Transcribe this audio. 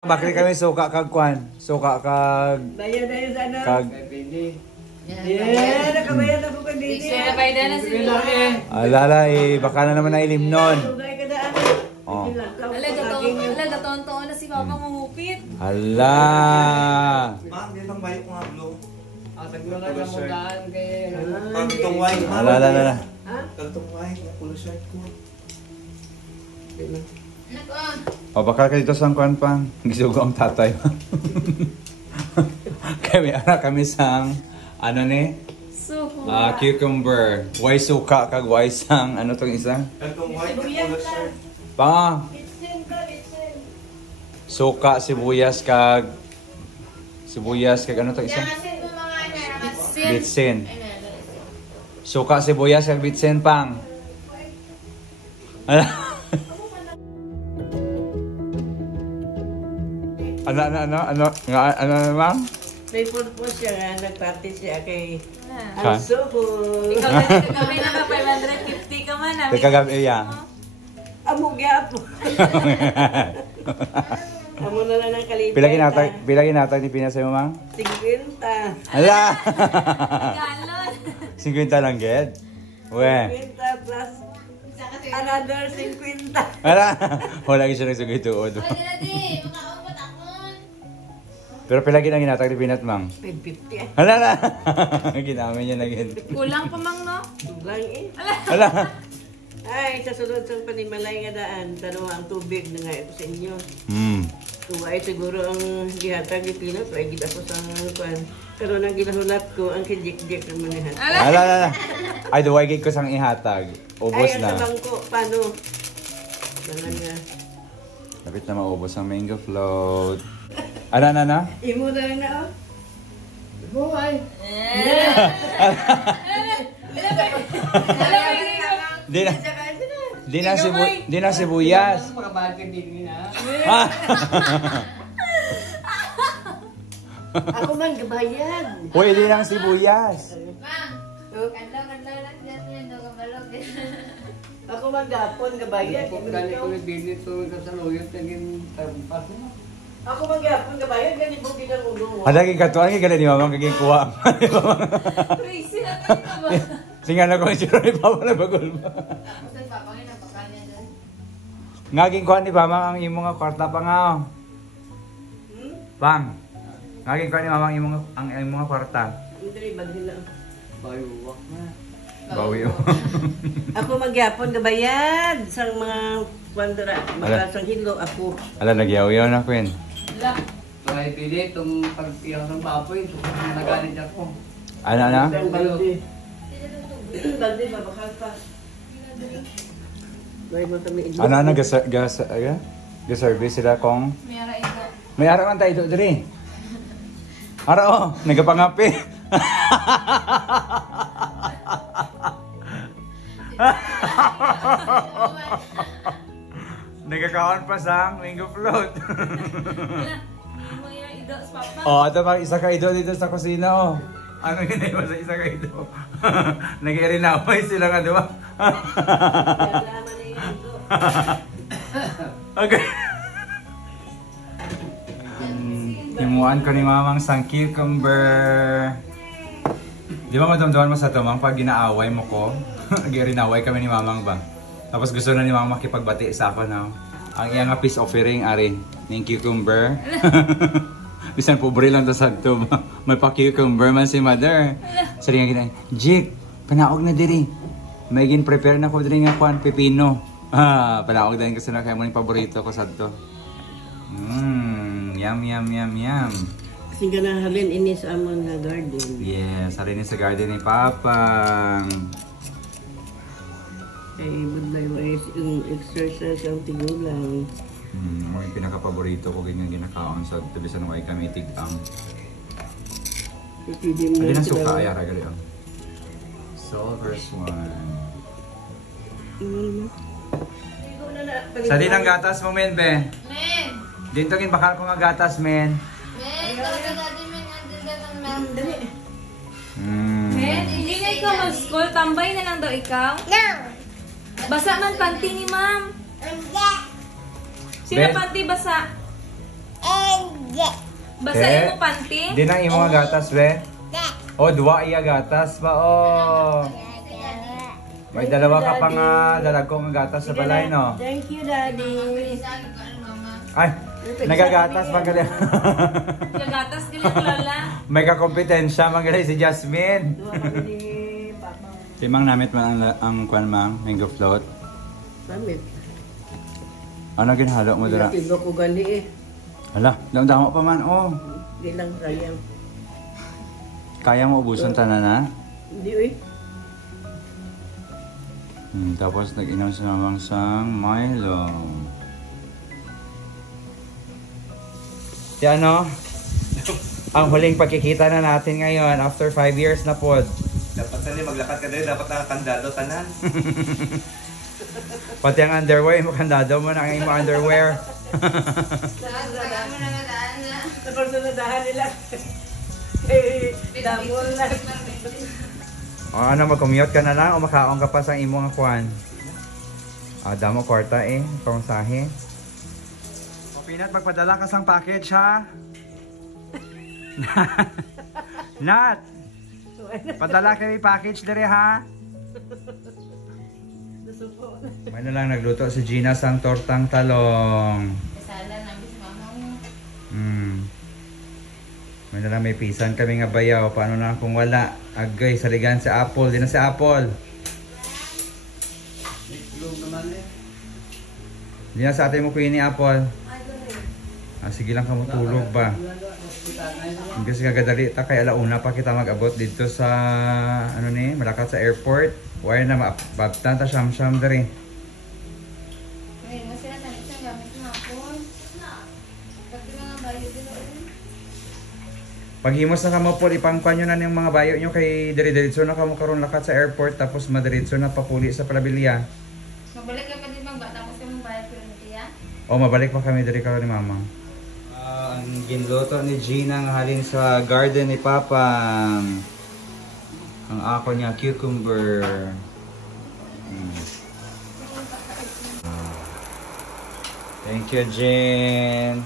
Bakit kami suka kag kwan? Suka kag Bayad na yun sana. kag Yeah, nakabayad ako ka dito. Bayad na si alala baka na naman nailim nun. Tugay ka daan. Oh. Alaga taon-taon na si Papa mangupit. Hala. Ma'am, di bang balik ko nga blue? Taglo na mo daan kay Kantong white, ma'am. Alala. Ha? Kantong white, yung polo shirt ko. O baka ka dito sa kwan pang. Gisugo ang tatay. Kami anak kami sang ano ni? Suko. Cucumber. Why suka kag why sang ano tong isa? Kantong white, yung polo shirt. Pa. Suka sibuyas kag ano tong isa? Bitsin. Suka sibuyas kag bitsin pang. Ano ma'am? May purpose siya nga, nagparty siya kay Ha? ang suho. Ikaw kami na ka 550 ka man. Teka gabi ya. Amo gyapo. Amo na lang ang kalipay. Pilagin natag ni Pina sa mo ma'am? 50. Hala. Galon. 50 lang ged. We. 50 plus another 50. Hala. Wala gyud siya nagsugod tuod. Pero pilagin ang ginatag ni Pinat ma'am. 550. Hala na. Ginamit niya na gid. Kulang pa mang no? Tugang eh. Hala. Ay, sa sunod sa panimalay nga daan, tanong ang tubig na nga ito sa inyo. Tuwa ay siguro ang gihatag ni Pinat, ay gid ako sa kwan. Pero nang ginahulat ko, ang kijik-jik naman ni hatag. Hala. Ay duway gid ko sang ihatag. Ubos Ay, ang na. sabang ko, paano? Dalan nga. Lapit na maubos ang mango float. Ano? Imo na lang na, oh. Buhay. Di na sibuyas. makabagay din na. Ha? Ako man gabayan. Uy, di nang sibuyas. Ako man gapon gabayan. Dali ko din ito sa luyot naging tarumpas mo. Ako man gapon gabayan, ganito po ginang Adagi katuan kay ni mamang kaging kuha. Crazy na ito ba? Singa na ko siro ni Papa na bagol ba. Ngaging kuha ni Mamang ang imong nga kwarta pa nga. Pang. Ngaging kuha ni Mamang ang imong nga kwarta. Hindi, badhin lang. Bayuwak na. Bawi mo. Ako magyapon gabayan sa mga kwandara, mga sang hilo ako. Ala nagyaw-yaw na Queen. Kaya pili itong pagpiyaw ng baboy, nagalit ako. Ano? Ang balde. Balde, mabakal pa. May mo kami ilo. Ano ga-service sila kung Mayara ito. may araw man tayo diri. Araw, nagapangapi. Nagkakaon pa sa mango float. Mayara ito sa Papa. Oh, ito pa isa ka ido dito sa kusina oh. Ano yun ba sa isa ka ido? Nag-irinaway sila nga, di ba? Kailangan na yan ito. Okay. Himuan ko ni Mamang sang cucumber. Di ba madamdaman mo sa ito, Mang, pag ginaaway mo ko? Nag-irinaway kami ni Mamang ba? Tapos gusto na ni Mamang makipagbati sa ako na ang iyang nga peace offering, ari, ng cucumber. Bisan pobre lang to sa ito. May pa-cucumber man si Mother. Sa rin nga gina, Jik, panaog na diri. May gin-prepare na ko diri nga kuan, pepino. Panaog din kasi na kaya mo yung paborito ko sa ito. Yum. Sige na halin ini sa amon nga garden. Yes, sa rin sa garden ni Papang. Ay, budlay mo yung exercise ang tigulang. Mo yung pinaka-paborito ko ganyan ginakaon sa tabi sa nuway kami itigtang. Pipili mo Hindi na sila. suka ay ara gali. So, first one. Sa din ang gatas mo, men, be. Men! Dito kin bakal ko nga gatas, men. Men! Talaga dati men ang Dali. Men, hindi na ikaw mag-school. Tambay na lang daw ikaw. No! Basa man panty ni ma'am. Sino Ben. panty basa? Basahin mo panty? Di nang imo nga gatas, be? O, duwa iya gatas ba? O. May dalawa ka pa nga dalagkong gatas sa balay, no? Thank you, Daddy. Ay, nagagatas magaling. Gagatas din ang lala. May kakompetensya magaling si Jasmine. Tuwa kami ni Papa. Timang namit man ang kwan mang mango float. Samit. Ano ginhalo mo dira? Tiba ko gani eh. Hala, damo pa man, oh. Di lang sayang. Kaya mo ubusan tanan na? Hindi eh. Tapos nag-inom si mamang sang Milo. Yan ano? Ang huling pagkikita na natin ngayon after 5 years na pod. Dapat sali maglakad ka din, dapat nakakandado tanan. Pati ang underwear, mo kandado mo na ang imo underwear. Sa personadahan nila. Eh, damol na. O ano, mag-commute ka na lang o makaon ka pa sa imo nga kwan? Damo kwarta eh, pamasahe. O Pinat, magpadala ka sang package ha? Nat! Padala kami package dere ha? May na lang nagluto si Gina sang tortang talong. Kasala namin sa mama mo. May na lang may pisan kami nga bayaw. Paano na kung wala? Agay, saligan sa Apple. Di na si Apple. Itlog naman eh. Di na sa atin mo kuya ni Apple. Sige lang ka mo tulog ba? Kasi kagadali ta kay alauna pa kita mag-abot dito sa ano ni, Malakat sa airport. Wire na mababtan ta siyam-siyam diri. Ngayon, mas sila sanit siyang gamit ng hapon. Pati mga bayo din o. Paghimos na kamo po, ipangkwan nyo na yung mga bayo nyo kay dire-diretso na kamo karon lakat sa airport tapos madiretso na papuli sa Palabilia. Mabalik ka pa din bang bata ko sa mong bayo pero niya? O mabalik pa kami dire karon ni Mama. Ang ginluto ni Gina nga halin sa garden ni Papa. Ang ako niya cucumber. Thank you, Jen.